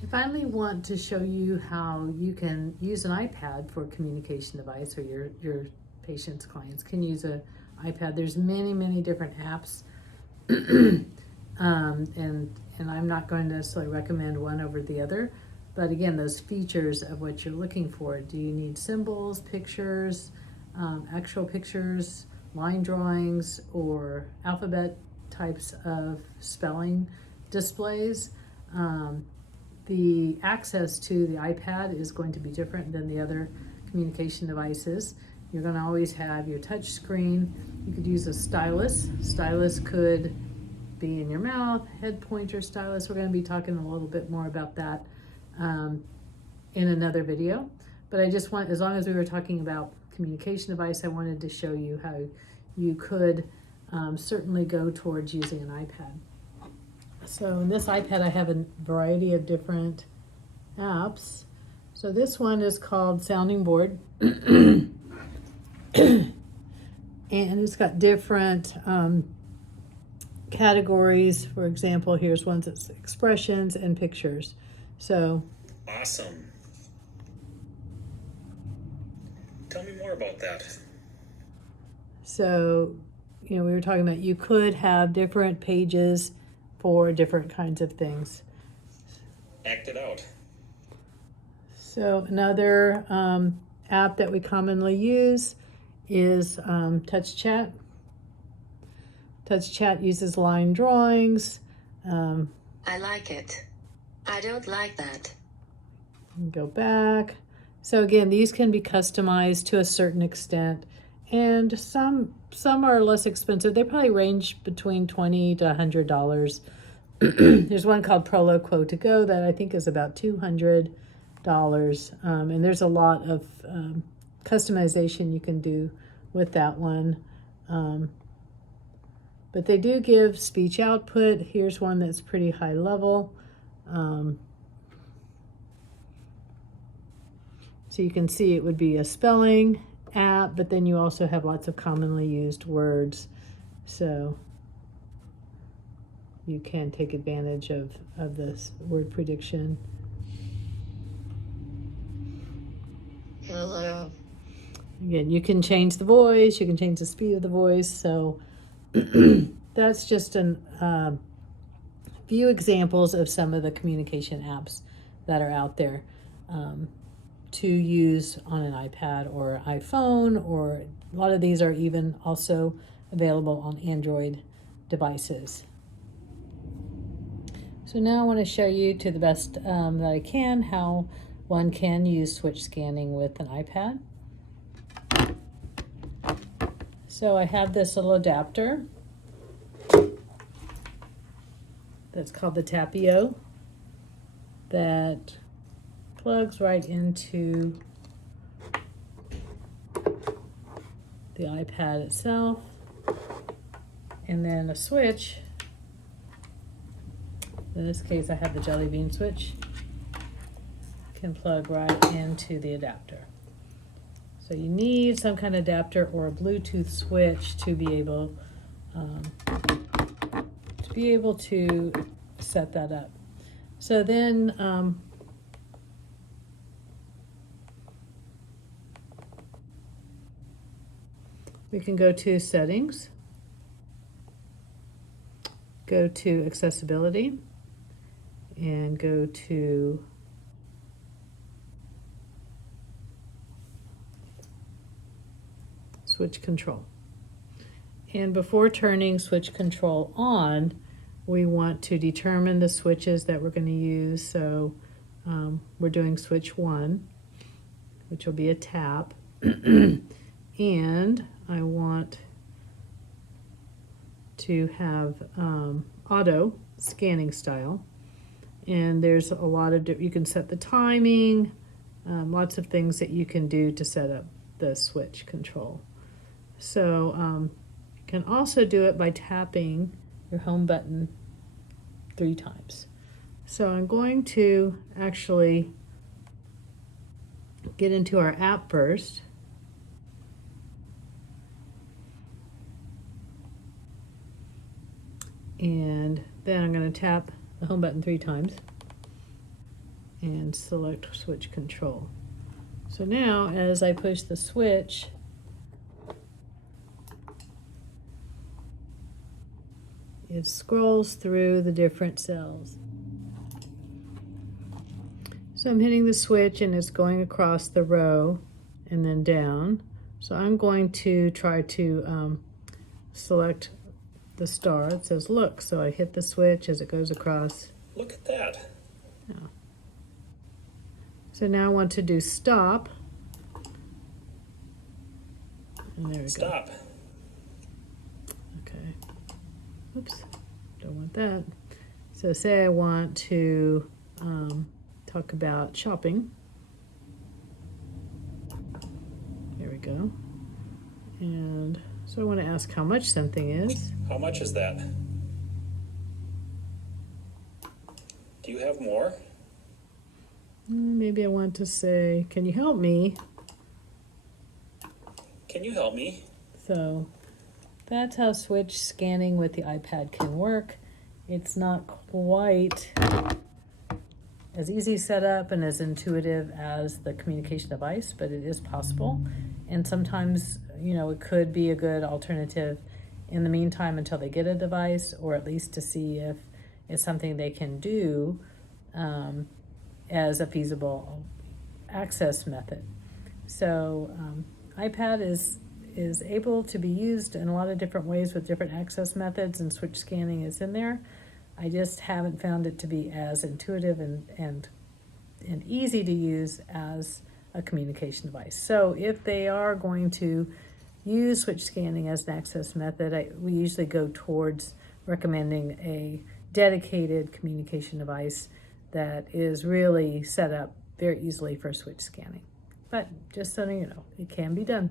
I finally want to show you how you can use an iPad for a communication device, or your patients, clients can use an iPad. There's many different apps, and I'm not going to necessarily recommend one over the other. But again, those features of what you're looking for. Do you need symbols, pictures, actual pictures, line drawings, or alphabet types of spelling displays? The access to the iPad is going to be different than the other communication devices. You're going to always have your touch screen. You could use a stylus. Stylus could be in your mouth, head pointer stylus. We're going to be talking a little bit more about that in another video. But I just want, as long as we were talking about communication device, I wanted to show you how you could certainly go towards using an iPad. So in this iPad, I have a variety of different apps. So this one is called Sounding Board. And it's got different categories. For example, here's one that's expressions and pictures. So awesome. Tell me more about that. So, we were talking about you could have different pages for different kinds of things. Act it out. So another app that we commonly use is Touch Chat. Touch Chat uses line drawings. I like it. I don't like that. Go back. So again, these can be customized to a certain extent, and some are less expensive. They probably range between $20 to $100. There's one called Prolo Quo to Go that I think is about $200. And there's a lot of customization you can do with that one. But they do give speech output. Here's one that's pretty high level. So you can see it would be a spelling app, but then you also have lots of commonly used words. So you can take advantage of this word prediction. Hello. Again, you can change the voice, you can change the speed of the voice. So that's just a few examples of some of the communication apps that are out there to use on an iPad or iPhone, or a lot of these are even also available on Android devices. So now I want to show you, to the best that I can, how one can use switch scanning with an iPad. So I have this little adapter that's called the Tapio that plugs right into the iPad itself, and then a switch. In this case, I have the Jelly Bean switch, can plug right into the adapter. So you need some kind of adapter or a Bluetooth switch to be able to set that up. So then we can go to settings, go to accessibility, and go to switch control. And before turning switch control on, we want to determine the switches that we're going to use. So we're doing switch 1, which will be a tap. And I want to have auto scanning style. And there's a lot of, you can set the timing, lots of things that you can do to set up the switch control. So you can also do it by tapping your home button 3 times. So I'm going to actually get into our app first. And then I'm going to tap the home button 3 times. and select switch control. So now as I push the switch, it scrolls through the different cells. So I'm hitting the switch and it's going across the row and then down. So I'm going to try to select the star. It says look, so I hit the switch as it goes across. Look at that. So now I want to do stop. And there we go. Stop. Okay. Oops, don't want that. So say I want to talk about shopping. There we go. And so I want to ask how much something is. How much is that? Do you have more? Maybe I want to say, can you help me? Can you help me? So that's how switch scanning with the iPad can work. It's not quite as easy set up and as intuitive as the communication device, but it is possible. And sometimes, you know, it could be a good alternative in the meantime until they get a device, or at least to see if it's something they can do as a feasible access method. So iPad is able to be used in a lot of different ways with different access methods, and switch scanning is in there. I just haven't found it to be as intuitive and easy to use as a communication device. So if they are going to use switch scanning as an access method, we usually go towards recommending a dedicated communication device that is really set up very easily for switch scanning. But just so you know, it can be done.